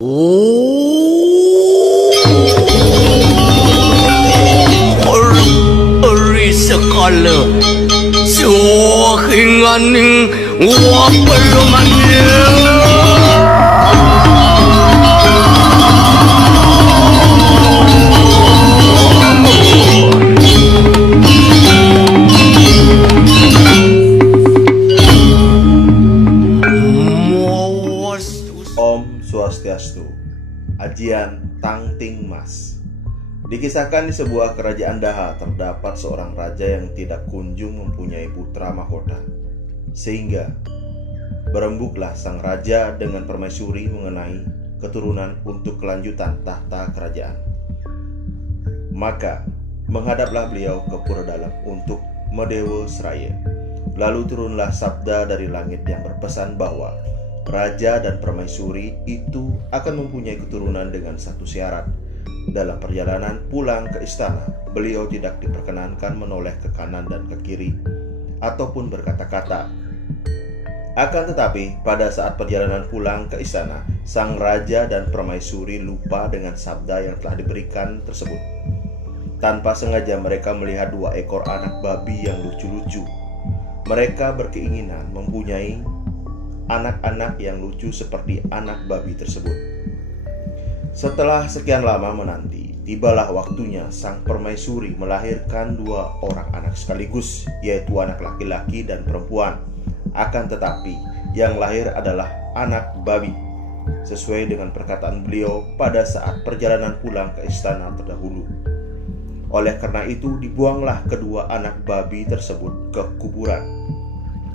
Eri sekala suhinganing wapelumannya. Om Swastiastu. Ajian Tangting Mas. Dikisahkan di sebuah kerajaan Daha terdapat seorang raja yang tidak kunjung mempunyai putra mahkota. Sehingga berembuklah sang raja dengan permaisuri mengenai keturunan untuk kelanjutan tahta kerajaan. Maka menghadaplah beliau ke pura dalam untuk Medewa Seraya. Lalu turunlah sabda dari langit yang berpesan bahwa raja dan permaisuri itu akan mempunyai keturunan dengan satu syarat. Dalam perjalanan pulang ke istana, beliau tidak diperkenankan menoleh ke kanan dan ke kiri ataupun berkata-kata. Akan tetapi pada saat perjalanan pulang ke istana, sang raja dan permaisuri lupa dengan sabda yang telah diberikan tersebut. Tanpa sengaja mereka melihat 2 ekor anak babi yang lucu-lucu. Mereka berkeinginan mempunyai anak-anak yang lucu seperti anak babi tersebut. Setelah sekian lama menanti, tibalah waktunya sang permaisuri melahirkan 2 orang anak sekaligus, yaitu anak laki-laki dan perempuan. Akan tetapi yang lahir adalah anak babi, sesuai dengan perkataan beliau pada saat perjalanan pulang ke istana terdahulu. Oleh karena itu dibuanglah kedua anak babi tersebut ke kuburan.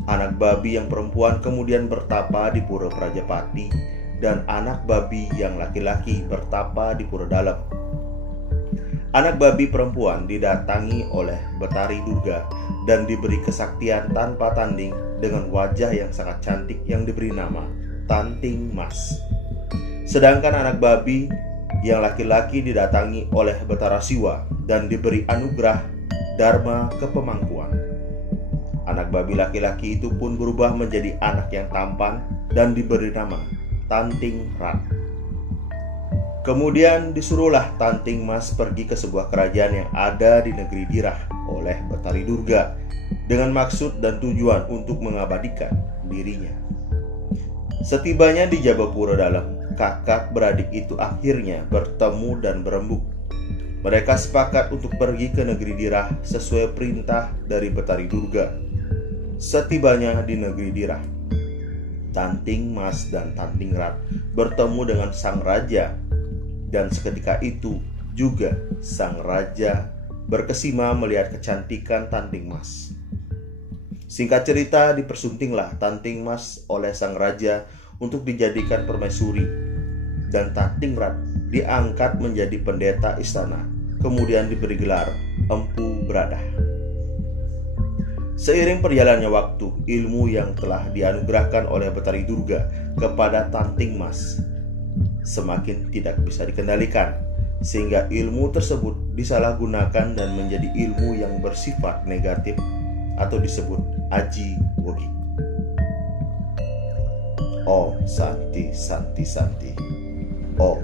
Anak babi yang perempuan kemudian bertapa di pura Prajapati, dan anak babi yang laki-laki bertapa di pura dalam. Anak babi perempuan didatangi oleh Betari Durga dan diberi kesaktian tanpa tanding dengan wajah yang sangat cantik yang diberi nama Tanting Mas. Sedangkan anak babi yang laki-laki didatangi oleh Betara Siwa dan diberi anugerah Dharma kepemangkuan. Anak babi laki-laki itu pun berubah menjadi anak yang tampan dan diberi nama Tanting Rat. Kemudian disuruhlah Tanting Mas pergi ke sebuah kerajaan yang ada di negeri Dirah oleh Betari Durga dengan maksud dan tujuan untuk mengabadikan dirinya. Setibanya di Jabapura dalam, kakak beradik itu akhirnya bertemu dan berembuk. Mereka sepakat untuk pergi ke negeri Dirah sesuai perintah dari Betari Durga. Setibanya di negeri Dirah, Tanting Mas dan Tanting Rat bertemu dengan sang raja, dan seketika itu juga sang raja berkesima melihat kecantikan Tanting Mas. Singkat cerita, dipersuntinglah Tanting Mas oleh sang raja untuk dijadikan permaisuri, dan Tanting Rat diangkat menjadi pendeta istana, kemudian diberi gelar Empu Bradah. Seiring perjalannya waktu, ilmu yang telah dianugerahkan oleh Betari Durga kepada Tanting Mas semakin tidak bisa dikendalikan, sehingga ilmu tersebut disalahgunakan dan menjadi ilmu yang bersifat negatif atau disebut aji wogi. Om Santi Santi Santi. Om